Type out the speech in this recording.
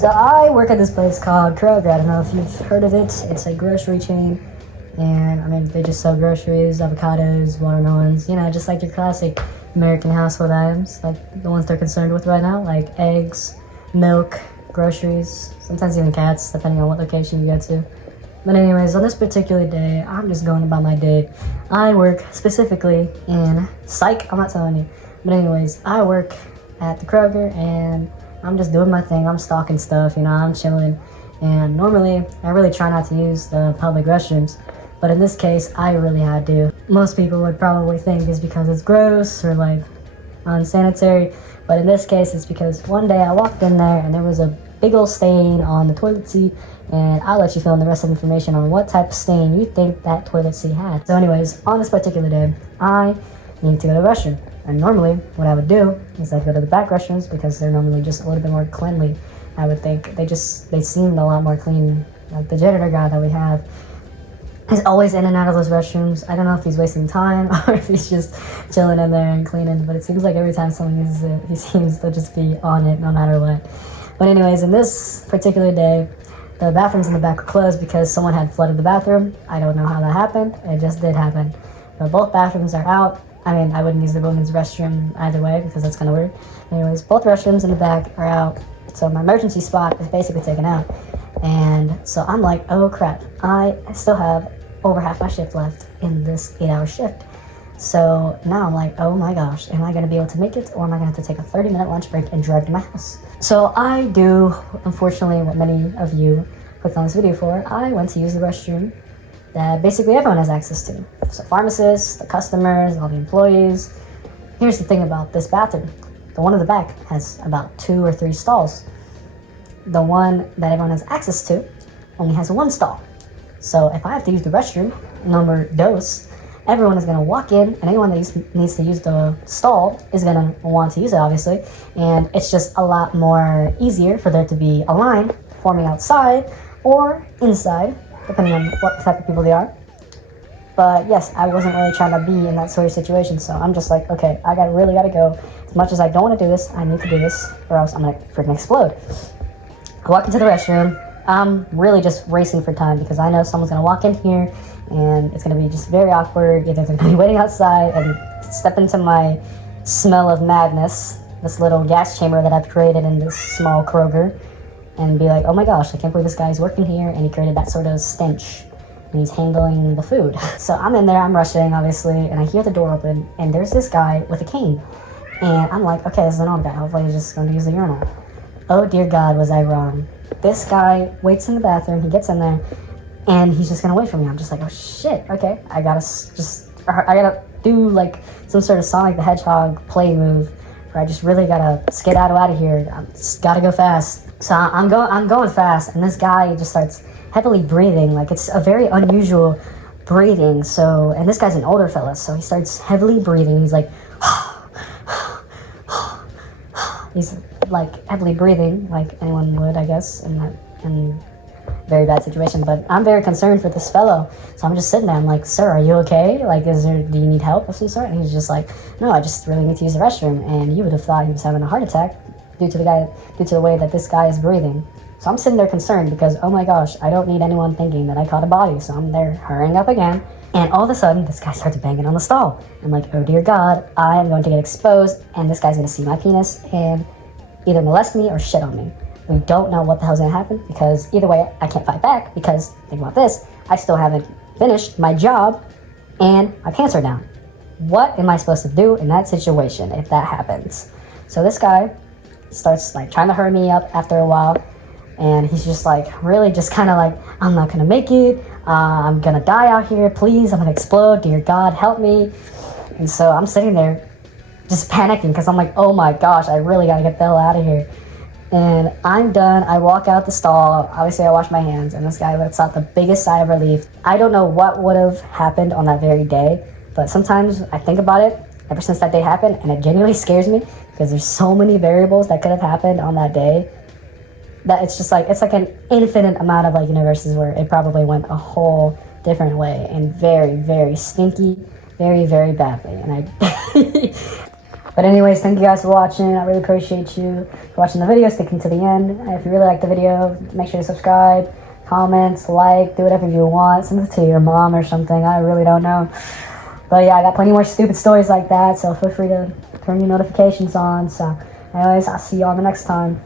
So I work at this place called Kroger. I don't know if you've heard of it. It's a grocery chain. And I mean, they just sell groceries, avocados, watermelons, you know, just like your classic American household items, like the ones they're concerned with right now, like eggs, milk, groceries, sometimes even cats, depending on what location you go to. But anyways, on this particular day, I'm just going about my day. I work specifically in psych, I'm not telling you. But anyways, I work at the Kroger and I'm just doing my thing. I'm stocking stuff, you know, I'm chilling. And normally, I really try not to use the public restrooms. But in this case, I really had to. Most people would probably think it's because it's gross or like unsanitary. But in this case, it's because one day I walked in there and there was a big old stain on the toilet seat. And I'll let you fill in the rest of the information on what type of stain you think that toilet seat had. So anyways, on this particular day, I needed to go to the restroom. And normally, what I would do is I'd go to the back restrooms because they're normally just a little bit more cleanly. I would think they seemed a lot more clean. Like the janitor guy that we have is always in and out of those restrooms. I don't know if he's wasting time or if he's just chilling in there and cleaning, but it seems like every time someone uses it, he seems to just be on it no matter what. But anyways, in this particular day, the bathrooms in the back were closed because someone had flooded the bathroom. I don't know how that happened. It just did happen. But both bathrooms are out. I mean, I wouldn't use the women's restroom either way because that's kind of weird. Anyways, both restrooms in the back are out. So my emergency spot is basically taken out. And so I'm like, oh crap, I still have over half my shift left in this 8-hour shift. So now I'm like, oh my gosh, am I gonna be able to make it, or am I gonna have to take a 30-minute lunch break and drive to my house? So I do, unfortunately, what many of you clicked on this video for. I went to use the restroom that basically everyone has access to. So pharmacists, the customers, all the employees. Here's the thing about this bathroom. The one in the back has about 2 or 3 stalls. The one that everyone has access to only has 1 stall. So if I have to use the restroom, number dos, everyone is going to walk in, and anyone that needs to use the stall is going to want to use it, obviously. And it's just a lot more easier for there to be a line forming outside or inside, depending on what type of people they are. But yes, I wasn't really trying to be in that sort of situation, so I'm just like, okay, I really gotta go. As much as I don't want to do this, I need to do this, or else I'm gonna freaking explode. I walk into the restroom. I'm really just racing for time because I know someone's gonna walk in here and it's gonna be just very awkward. Either they're gonna be waiting outside and step into my smell of madness, this little gas chamber that I've created in this small Kroger, and be like, oh my gosh, I can't believe this guy's working here and he created that sort of stench and he's handling the food. So I'm in there, I'm rushing obviously, and I hear the door open and there's this guy with a cane. And I'm like, okay, this is an old guy, hopefully he's just gonna use the urinal. Oh dear God, was I wrong. This guy waits in the bathroom, he gets in there, and he's just gonna wait for me. I'm just like, oh shit, okay, I gotta do like some sort of Sonic the Hedgehog play move where I just really gotta skedaddle out of here. I just gotta go fast. So I'm going fast, and this guy just starts heavily breathing. Like, it's a very unusual breathing. So, and this guy's an older fella, so he starts heavily breathing. He's like, he's like heavily breathing, like anyone would, I guess, in a very bad situation. But I'm very concerned for this fellow, so I'm just sitting there. I'm like, sir, are you okay? Like, do you need help of some sort? And he's just like, no, I just really need to use the restroom. And you would have thought he was having a heart attack due to the way that this guy is breathing. So I'm sitting there concerned because, oh my gosh, I don't need anyone thinking that I caught a body. So I'm there hurrying up again. And all of a sudden, this guy starts banging on the stall. I'm like, oh dear God, I am going to get exposed, and this guy's going to see my penis and either molest me or shit on me. We don't know what the hell's going to happen, because either way, I can't fight back, because think about this, I still haven't finished my job and my pants are down. What am I supposed to do in that situation if that happens? So this guy starts like trying to hurry me up after a while, and he's just like really just kind of like, I'm not gonna make it, I'm gonna die out here, please, I'm gonna explode, dear God, help me. And so I'm sitting there just panicking because I'm like, oh my gosh, I really gotta get the hell out of here. And I'm done. I walk out the stall. Obviously, I wash my hands, and this guy lets out the biggest sigh of relief. I don't know what would have happened on that very day, but sometimes I think about it ever since that day happened, and it genuinely scares me because there's so many variables that could have happened on that day that it's just like, it's like an infinite amount of like universes where it probably went a whole different way, and very, very stinky, very, very badly. And I But anyways, thank you guys for watching. I really appreciate you for watching the video, sticking to the end. And if you really like the video, make sure to subscribe, comment, like, do whatever you want. Send it to your mom or something. I really don't know. But yeah, I got plenty more stupid stories like that, so feel free to turn your notifications on. So anyways, I'll see you on the next time.